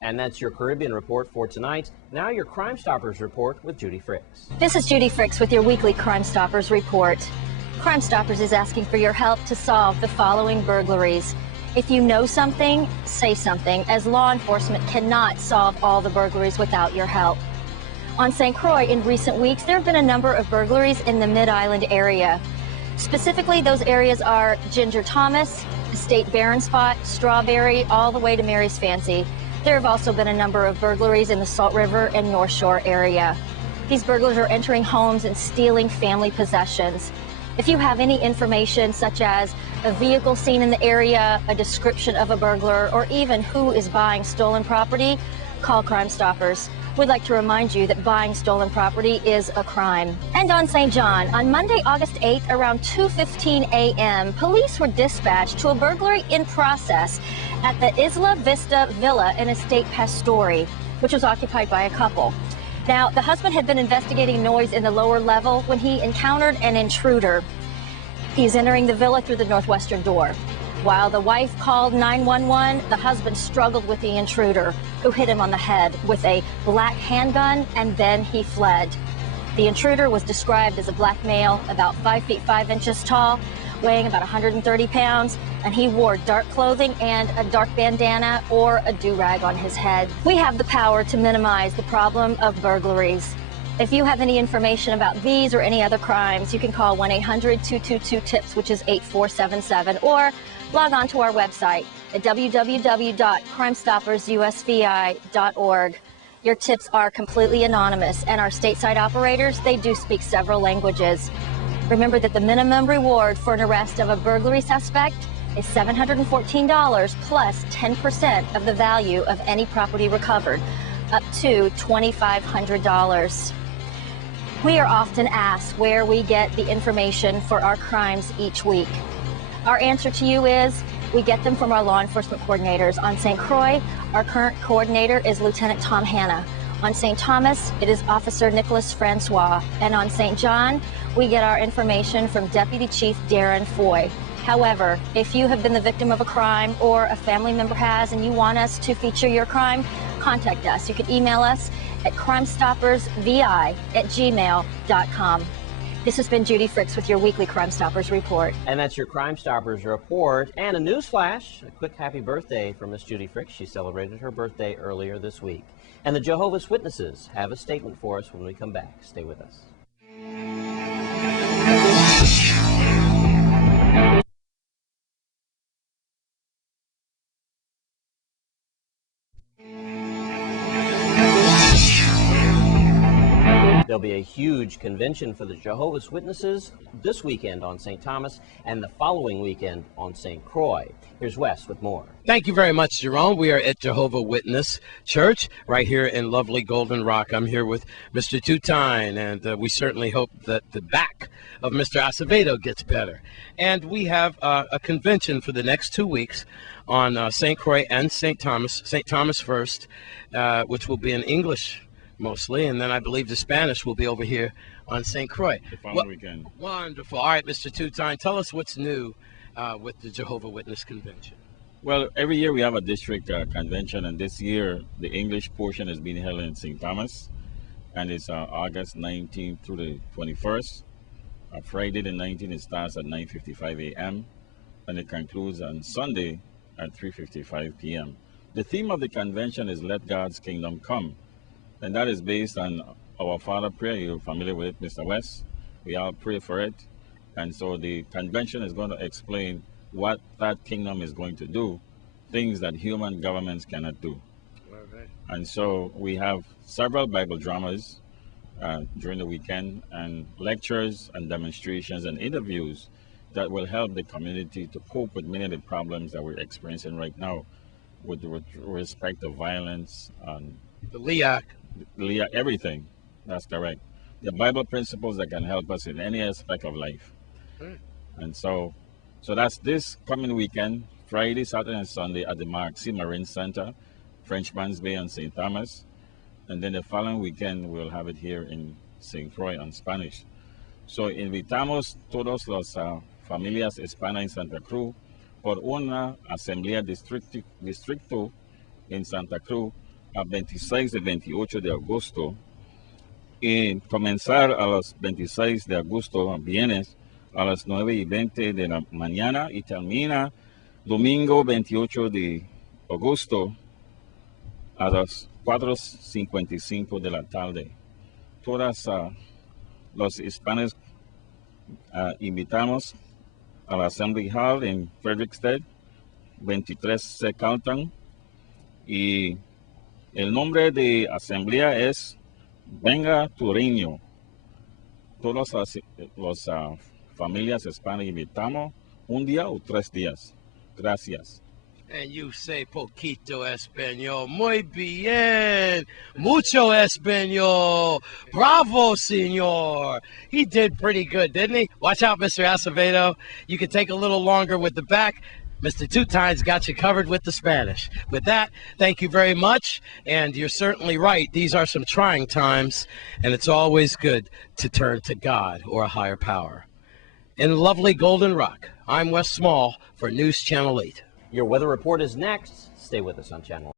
And that's your Caribbean report for tonight. Now your Crime Stoppers report with Judy Fricks. This is Judy Fricks with your weekly Crime Stoppers report. Crime Stoppers is asking for your help to solve the following burglaries. If you know something, say something, as law enforcement cannot solve all the burglaries without your help. On St. Croix, in recent weeks, there have been a number of burglaries in the Mid-Island area. Specifically, those areas are Ginger Thomas, Estate Barren Spot, Strawberry, all the way to Mary's Fancy. There have also been a number of burglaries in the Salt River and North Shore area. These burglars are entering homes and stealing family possessions. If you have any information such as a vehicle seen in the area, a description of a burglar, or even who is buying stolen property, call Crime Stoppers. We'd like to remind you that buying stolen property is a crime. And on St. John, on Monday, August 8th, around 2:15 a.m., police were dispatched to a burglary in process at the Isla Vista Villa in Estate Pastore, which was occupied by a couple. Now, the husband had been investigating noise in the lower level when he encountered an intruder. He's entering the villa through the northwestern door. While the wife called 911, the husband struggled with the intruder, who hit him on the head with a black handgun, and then he fled. The intruder was described as a black male, about 5 feet 5 inches tall, weighing about 130 pounds, and he wore dark clothing and a dark bandana or a do-rag on his head. We have the power to minimize the problem of burglaries. If you have any information about these or any other crimes, you can call 1-800-222-TIPS, which is 8477, or log on to our website at www.crimestoppersusvi.org. Your tips are completely anonymous, and our stateside operators, they do speak several languages. Remember that the minimum reward for an arrest of a burglary suspect is $714 plus 10% of the value of any property recovered, up to $2,500. We are often asked where we get the information for our crimes each week. Our answer to you is we get them from our law enforcement coordinators. On St. Croix, our current coordinator is Lieutenant Tom Hanna. On St. Thomas, it is Officer Nicholas Francois. And on St. John, we get our information from Deputy Chief Darren Foy. However, if you have been the victim of a crime or a family member has and you want us to feature your crime, contact us. You can email us at crimestoppersvi@gmail.com. This has been Judy Fricks with your weekly Crime Stoppers report. And that's your Crime Stoppers report. And a news flash, a quick happy birthday for Miss Judy Fricks. She celebrated her birthday earlier this week. And the Jehovah's Witnesses have a statement for us when we come back. Stay with us. There'll be a huge convention for the Jehovah's Witnesses this weekend on St. Thomas and the following weekend on St. Croix. Here's Wes with more. Thank you very much, Jerome. We are at Jehovah Witness Church right here in lovely Golden Rock. I'm here with Mr. Tutine, and we certainly hope that the back of Mr. Acevedo gets better. And we have a convention for the next 2 weeks on St. Croix and St. Thomas. St. Thomas first, which will be in English mostly, and then I believe the Spanish will be over here on St. Croix. The following weekend. Wonderful. All right, Mr. Tutine, tell us what's new with the Jehovah Witness Convention. Well, every year we have a district convention, and this year the English portion is being held in St. Thomas, and it's August 19th through the 21st. Friday the 19th, it starts at 9:55 a.m. and it concludes on Sunday at 3:55 p.m. The theme of the convention is Let God's Kingdom Come. And that is based on our Father prayer. You're familiar with it, Mr. West. We all pray for it. And so the convention is going to explain what that kingdom is going to do, things that human governments cannot do. Okay. And so we have several Bible dramas during the weekend, and lectures and demonstrations and interviews that will help the community to cope with many of the problems that we're experiencing right now with respect to violence and The LEAC. everything. That's correct. The Bible principles that can help us in any aspect of life. And so that's this coming weekend, Friday, Saturday, and Sunday at the Mark-C Marine Center, Frenchman's Bay and St. Thomas. And then the following weekend, we'll have it here in St. Croix on Spanish. So invitamos todos los familias hispanas en Santa Cruz por una asamblea distrito en Santa Cruz a 26 y 28 de agosto. Y comenzar a las 26 de agosto, viernes, a las 9:20 de la mañana y termina domingo 28 de agosto a las 4:55 de la tarde. Todas los hispanos invitamos a la Assembly Hall en Frederiksted, 23 se Calton, y el nombre de asamblea es Venga tu Reino. Todas las familias hispanas invitamos un día o 3 días. Gracias. And you say poquito español. Muy bien. Mucho español. Bravo, senor. He did pretty good, didn't he? Watch out, Mr. Acevedo. You can take a little longer with the back. Mr. Two Times got you covered with the Spanish. With that, thank you very much. And you're certainly right. These are some trying times, and it's always good to turn to God or a higher power. In lovely Golden Rock, I'm Wes Small for News Channel 8. Your weather report is next. Stay with us on Channel